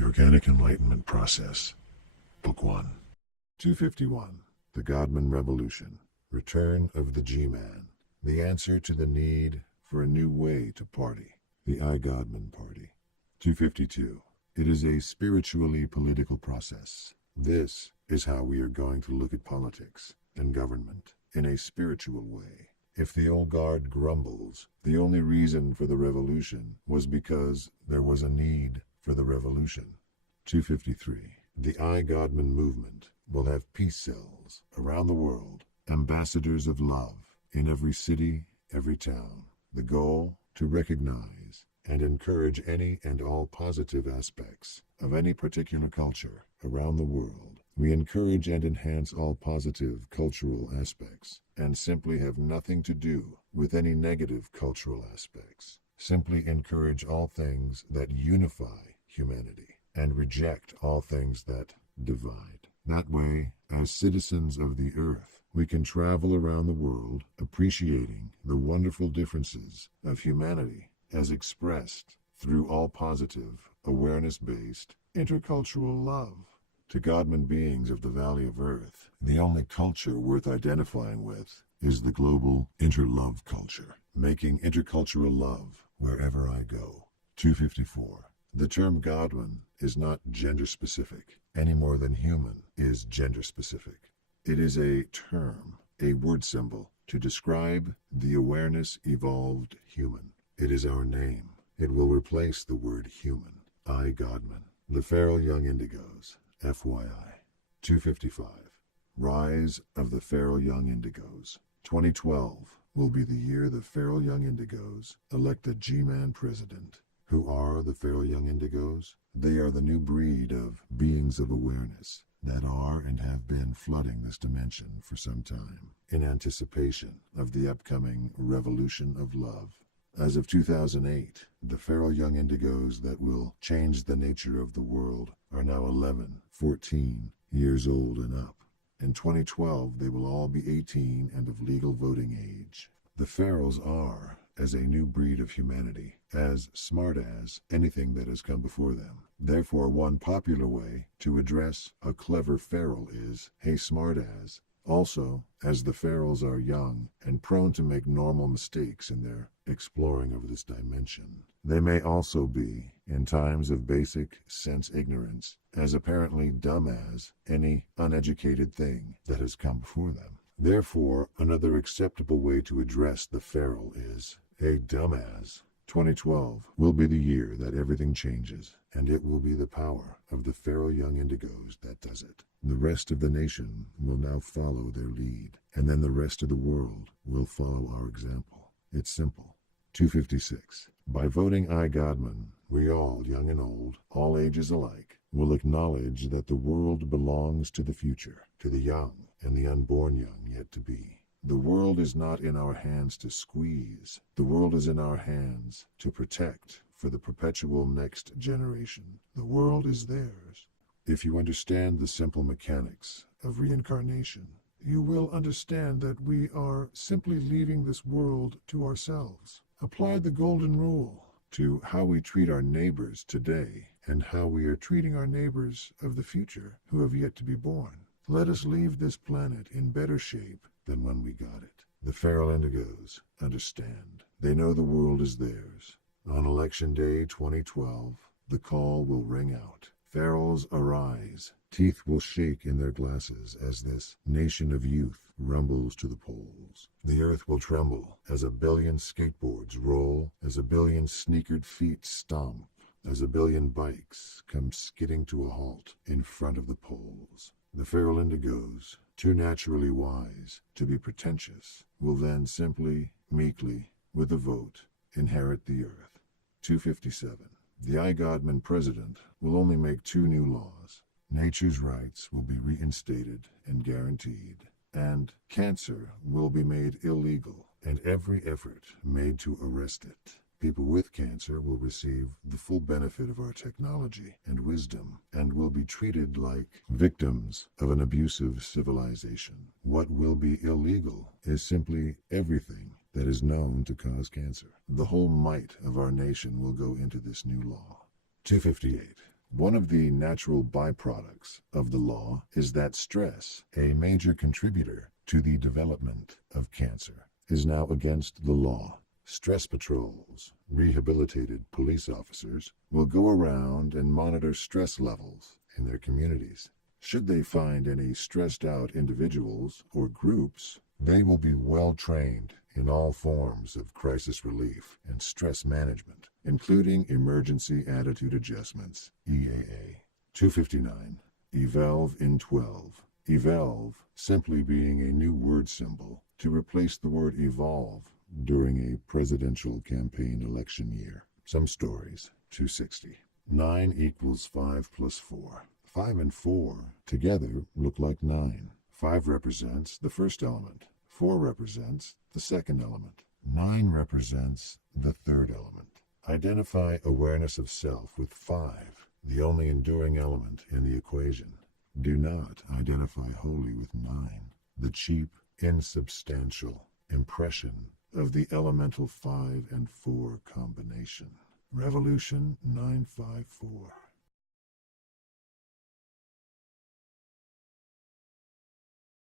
The Organic Enlightenment Process, Book 1. 251. The Godman Revolution. Return of the G-Man. The answer to the need for a new way to party. The I Godman Party. 252. It is a spiritually political process. This is how we are going to look at politics and government in a spiritual way. If the old guard grumbles, the only reason for the revolution was because there was a need for the revolution. 253. The I Godman movement will have peace cells around the world, ambassadors of love in every city, every town. The goal, to recognize and encourage any and all positive aspects of any particular culture around the world. We encourage and enhance all positive cultural aspects and simply have nothing to do with any negative cultural aspects. Simply encourage all things that unify humanity and reject all things that divide. That way, as citizens of the earth, we can travel around the world appreciating the wonderful differences of humanity as expressed through all positive, awareness-based, intercultural love. To Godman beings of the Valley of Earth, the only culture worth identifying with is the global interlove culture, making intercultural love wherever I go. 254. The term Godman is not gender-specific, any more than human is gender-specific. It is a term, a word symbol, to describe the awareness-evolved human. It is our name. It will replace the word human. I Godman. The Feral Young Indigos. FYI. 255. Rise of the Feral Young Indigos. 2012 will be the year the Feral Young Indigos elect a G-Man president. Who are the Feral Young Indigos? They are the new breed of beings of awareness that are and have been flooding this dimension for some time in anticipation of the upcoming revolution of love. As of 2008, the Feral Young Indigos that will change the nature of the world are now 11, 14 years old and up. In 2012, they will all be 18 and of legal voting age. The Ferals are, as a new breed of humanity, as smart as anything that has come before them. Therefore, one popular way to address a clever feral is, "Hey, smartass." Also, as the ferals are young and prone to make normal mistakes in their exploring of this dimension, they may also be, in times of basic sense ignorance, as apparently dumb as any uneducated thing that has come before them. Therefore, another acceptable way to address the feral is, "Hey, dumbass." 2012 will be the year that everything changes, and it will be the power of the Feral Young Indigos that does it. The rest of the nation will now follow their lead, and then the rest of the world will follow our example. It's simple. 256. By voting I Godman, we all, young and old, all ages alike, will acknowledge that the world belongs to the future, to the young and the unborn young yet to be. The world is not in our hands to squeeze. The world is in our hands to protect for the perpetual next generation. The world is theirs. If you understand the simple mechanics of reincarnation, you will understand that we are simply leaving this world to ourselves. Apply the golden rule to how we treat our neighbors today and how we are treating our neighbors of the future who have yet to be born. Let us leave this planet in better shape than when we got it. The Feral Indigos understand. They know the world is theirs. On Election Day 2012, the call will ring out. Ferals arise. Teeth will shake in their glasses as this nation of youth rumbles to the polls. The earth will tremble as a billion skateboards roll, as a billion sneakered feet stomp, as a billion bikes come skidding to a halt in front of the polls. The Feral Indigos, too naturally wise to be pretentious, will then simply, meekly, with a vote, inherit the earth. 257. The I Godman president will only make 2 new laws. Nature's rights will be reinstated and guaranteed, and cancer will be made illegal, and every effort made to arrest it. People with cancer will receive the full benefit of our technology and wisdom and will be treated like victims of an abusive civilization. What will be illegal is simply everything that is known to cause cancer. The whole might of our nation will go into this new law. 258. One of the natural byproducts of the law is that stress, a major contributor to the development of cancer, is now against the law. Stress patrols, rehabilitated police officers, will go around and monitor stress levels in their communities. Should they find any stressed out individuals or groups, they will be well trained in all forms of crisis relief and stress management, including emergency attitude adjustments, EAA. 259. Evolve in 12. Evolve simply being a new word symbol to replace the word evolve during a presidential campaign election year. Some stories. 260. 9 equals 5 plus 4. 5 and 4 together look like 9. 5 represents the first element. 4 represents the second element. 9 represents the third element. Identify awareness of self with 5, the only enduring element in the equation. Do not identify wholly with 9, the cheap, insubstantial impression of the elemental 5 and 4 combination. Revolution 954.